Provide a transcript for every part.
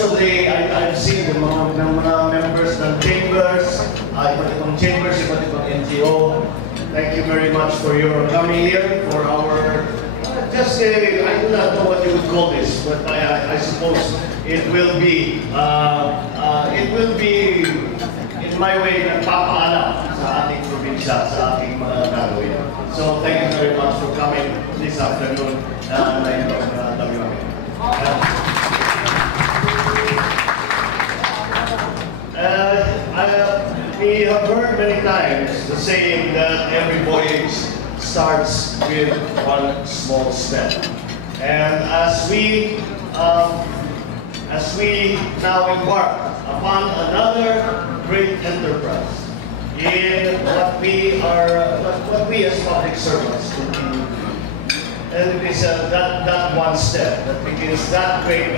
also I've seen the mga members ng chambers, iba't ibang chambers, iba't ibang NGO. Thank you very much for your coming here for our, I do not know what you would call this, but I suppose it will be in my way nagpapaalam sa ating probinsya, sa ating mga gagawin. So thank you very much for coming this afternoon na WMA. We have heard many times the saying that every voyage starts with one small step. And as we now embark upon another great enterprise in what we as public servants continue to do, and it is that one step that begins that great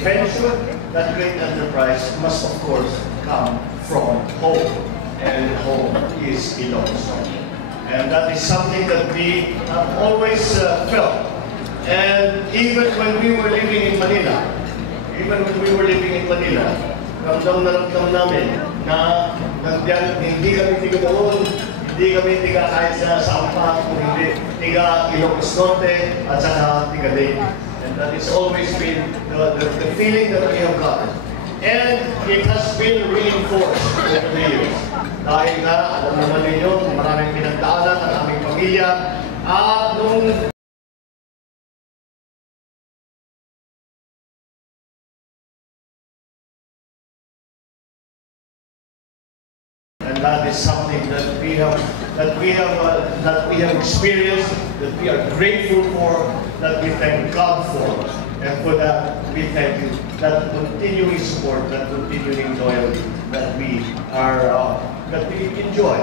venture, that great enterprise must of course come from home, and home is Ilocos. And that is something that we have always felt. And even when we were living in Manila, ramdam na ramdam namin na hindi kami tiga doon, hindi kami tiga kahit sa Ampa, kung hindi tiga Ilocos Norte at saka tiga Leyte. And that has always been the feeling that we have gotten. And it has been reinforced over the years. Dahil nga, alam naman ninyo, maraming pinagdaanan ang aming pamilya. At and that is something that we have experienced, that we are grateful for, that we thank God for. And for that, we thank you. That continuing support, that continuing loyalty that we enjoy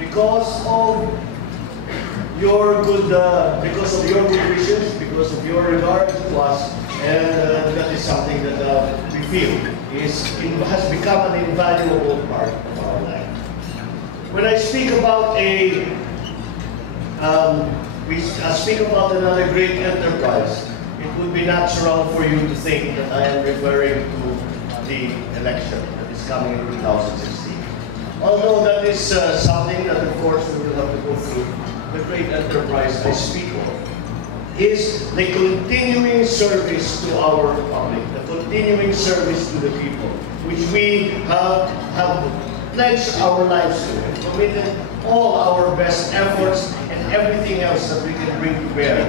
because of your good wishes, because of your regard to us, and that is something that we feel has become an invaluable part of our life. When I speak about another great enterprise, it would be natural for you to think that I am referring to the election that is coming in 2016. Although that is something that, of course, we will have to go through, the great enterprise I speak of is the continuing service to our public, the continuing service to the people, which we have pledged our lives to and committed all our best efforts and everything else that we can bring to bear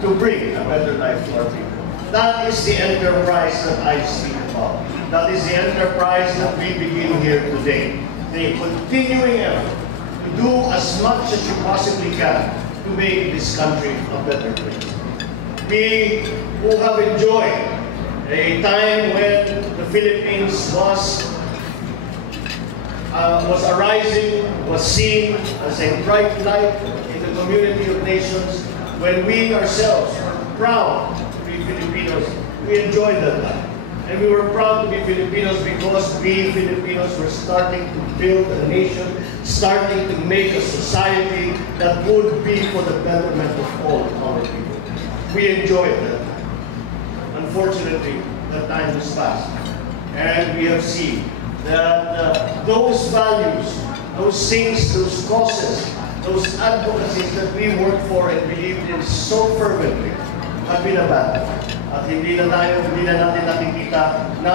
to bring a better life to our people. That is the enterprise that I speak about. That is the enterprise that we begin here today. The continuing effort to do as much as you possibly can to make this country a better place. We who have enjoyed a time when the Philippines was arising, was seen as a bright light in the community of nations, when we ourselves were proud to be Filipinos. We enjoyed that time. And we were proud to be Filipinos because we Filipinos were starting to build a nation, starting to make a society that would be for the betterment of all our people. We enjoyed that time. Unfortunately, that time has passed. And we have seen that those values, those things, those causes, those advocacies that we worked for and believed in so fervently have been abandoned. At hindi na natin nakikita na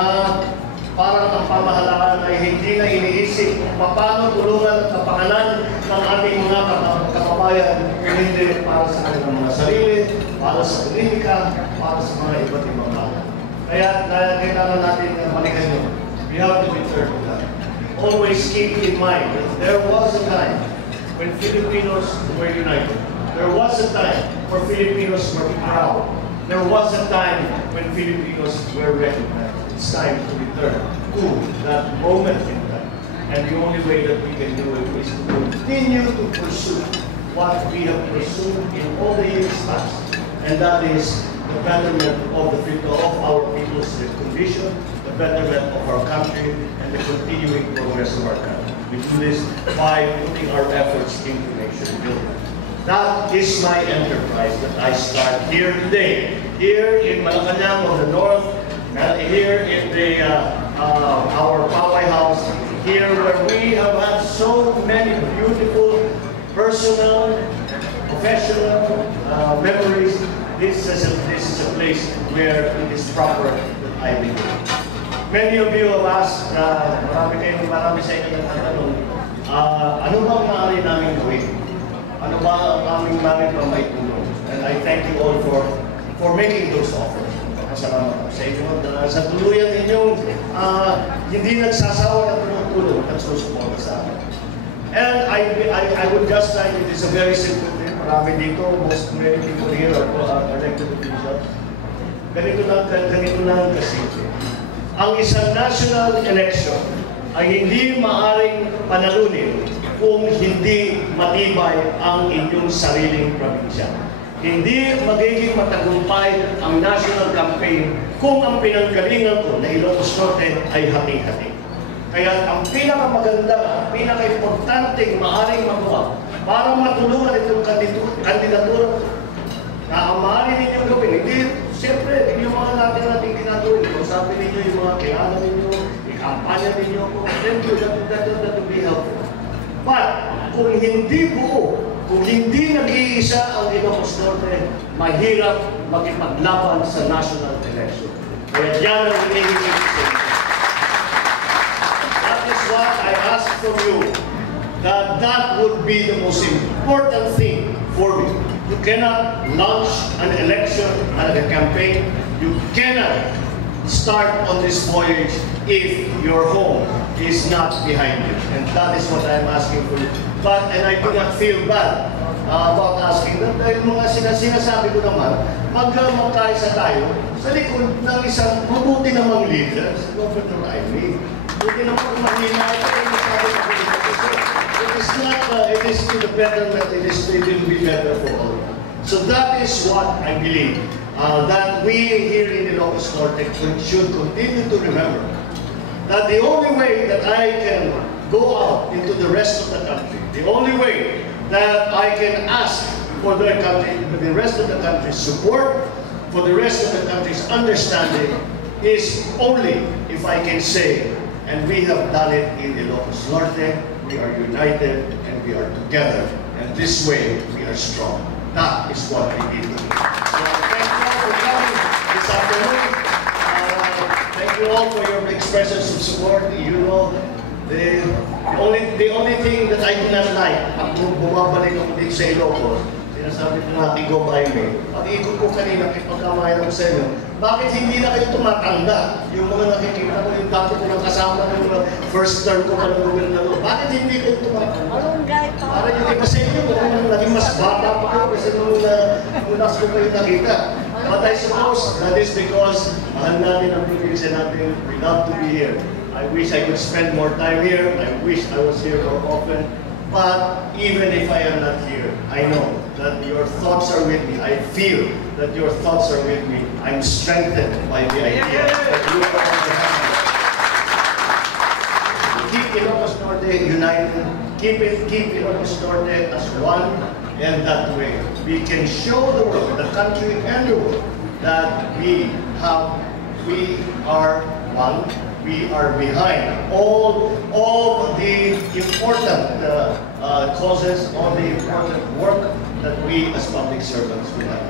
parang ang pamahalaan ay hindi na iniisip kung paano tulungan at kapakanan ng ating mga kababayan kung hindi para sa kanilang mga sarili, para sa politika, para sa mga iba't ibang tao. Kaya kailangan natin balikan yun. We have to return to that. Always keep in mind that there was a time when Filipinos were united. There was a time where Filipinos were proud. There was a time when Filipinos were recognized. It's time to return to that moment in time. And the only way that we can do it is to continue to pursue what we have pursued in all the years past. And that is the betterment of our people's condition, the betterment of our country, and the continuing progress of our country. We do this by putting our efforts into nation building. That is my enterprise that I start here today, here in Malacanang on the north, here our Paway House here, where we have had so many beautiful personal, professional memories. This is a place where it is proper that I begin. Many of you have asked, marami sa inyo nagtatanong, ano ba ang maaari namin gawin? Ano ba ang aming maaari pa maitulong? And I thank you all for making those offers. Salamat sa inyo. Sa tuluyan ninyong hindi nagsasawa na tulong at susuporta sa amin. And I would just say it is a very simple thing. Marami dito, many people here are elected officials. Ganito lang kasimple. Ang isang national election ay hindi maaring panalunin kung hindi matibay ang inyong sariling probinsya. Hindi magiging matagumpay ang national campaign kung ang pinanggalingan ko na Ilocos Norte ay hati-hati. Kaya ang pinakamaganda, ang pinaka-importanteng maaaring magawa para matulungan itong kandidatura na ang maaari ninyong gawin. Hindi, siyempre, yung mga natin ginagawa, sabi ninyo yung mga kilala ninyo, ikampanya ninyo, thank you, that will be helpful. But, kung hindi buo, kung hindi nag-iisa ang Ilocos Norte, mahirap makipaglaban sa national election. Kaya diyan ang hinihingi sa inyo. That is what I ask from you, that would be the most important thing for me. You cannot launch an election and a campaign. You cannot start on this voyage if your home is not behind you. And that is what I'm asking for you. And I do not feel bad about asking them dahil mga sinasabi ko naman, magkaisa tayo sa likod ng isang mabuti namang leader, si Governor Ivy. Buti namang mahina ito ay masabi na it is to the betterment, it will be better for all. So that is what I believe, that we here in Ilocos Norte should continue to remember. That the only way that I can go out into the rest of the country, the only way that I can ask for the rest of the country's support, for the rest of the country's understanding, is only if I can say, and we have done it in Ilocos Norte, we are united and we are together, and this way we are strong. That is what we need to do. So thank you all for coming this afternoon. Thank you all for your expressions of support. You know, the only thing that I do not like, pag bumabalik ako dito sa Ilocos, sinasabi ko natin go by me. Pag-ikot ko kanina, pagkamayan ako sa inyo, bakit hindi na kayo tumatanda? Yung mga nakikita ko, yung dati ko nang kasama ng first term ko pa ng gobernador, bakit hindi kayo tumatanda? Para yung iba sa inyo, naging mas bata pa kayo kasi nung last ko kayo nakita. But I suppose that is because mahal natin ang probinsya natin. We love to be here. I wish I could spend more time here. I wish I was here more often. But even if I am not here, I know that your thoughts are with me. I feel that your thoughts are with me. I'm strengthened by the idea that you are behind me. Keep Ilocos Norte united. Keep Ilocos Norte as one, and that way we can show the world, the country and the world, that we are one. We are behind all the important causes, all the important work that we as public servants will have.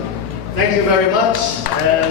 Thank you very much. And